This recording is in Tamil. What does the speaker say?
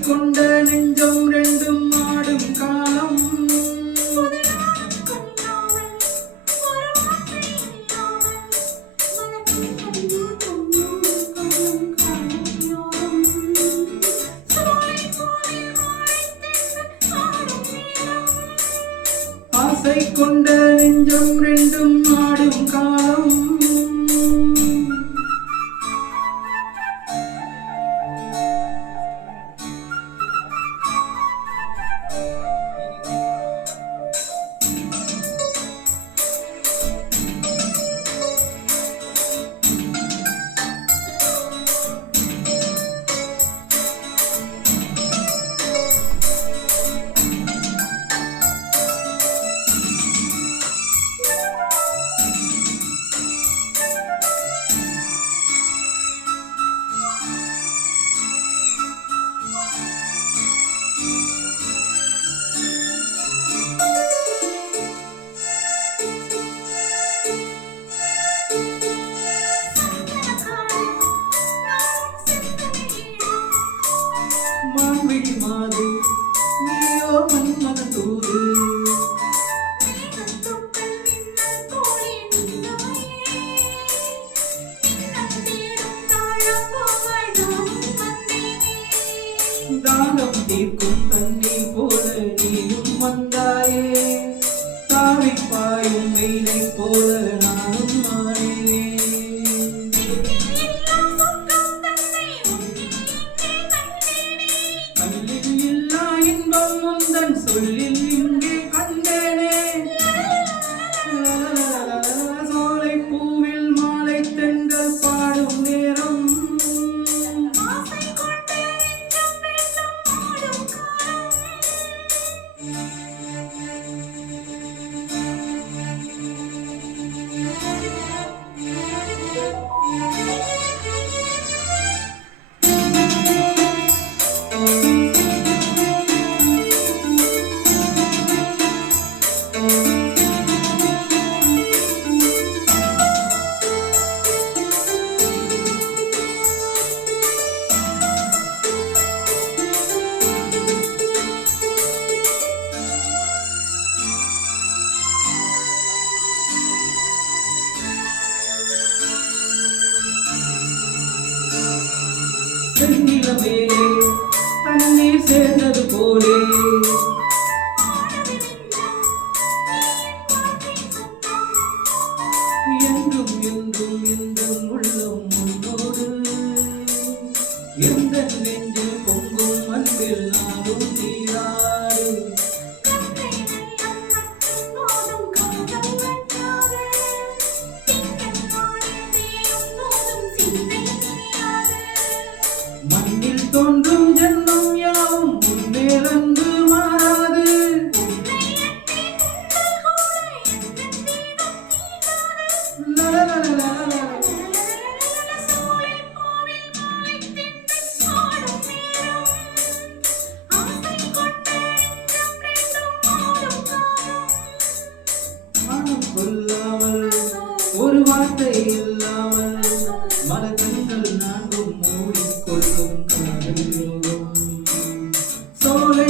கொண்ட நெஞ்சம் ரெண்டும் ஆடும் காலம் ஆசை கொண்ட நெஞ்சம் ரெண்டும் ஆடும் காலம் மாது நீயோ மன்மத தூது தாகம் தீர்க்கும் தண்ணீர் போல நீயும் வந்தாயே தாவி பாயும் வெயிலை போல நானும் மாறினேன் சொல்லில் இங்கே கண்டேனே சோலை பூவில் மாலை தென்றல் பாடும் நேரம் செந்நிலமே தண்ணீர் சேர்ந்தது போலே என்றும் என்றும் எந்த உள்ளம் உன்னோடு எந்த நெஞ்சில் பொங்கும் அன்பில் நானும் நீராடு மண்ணில் தோன்றும் ஜென்மம் யாவும் உன்மேல் அன்பு மாறாது மனம் கொல்லாமல் ஒரு வார்த்தை இல்லாமல் மனதங்கள் நான்கும் மூடிக்கொள்ளும் காதல் யோகம் சோலை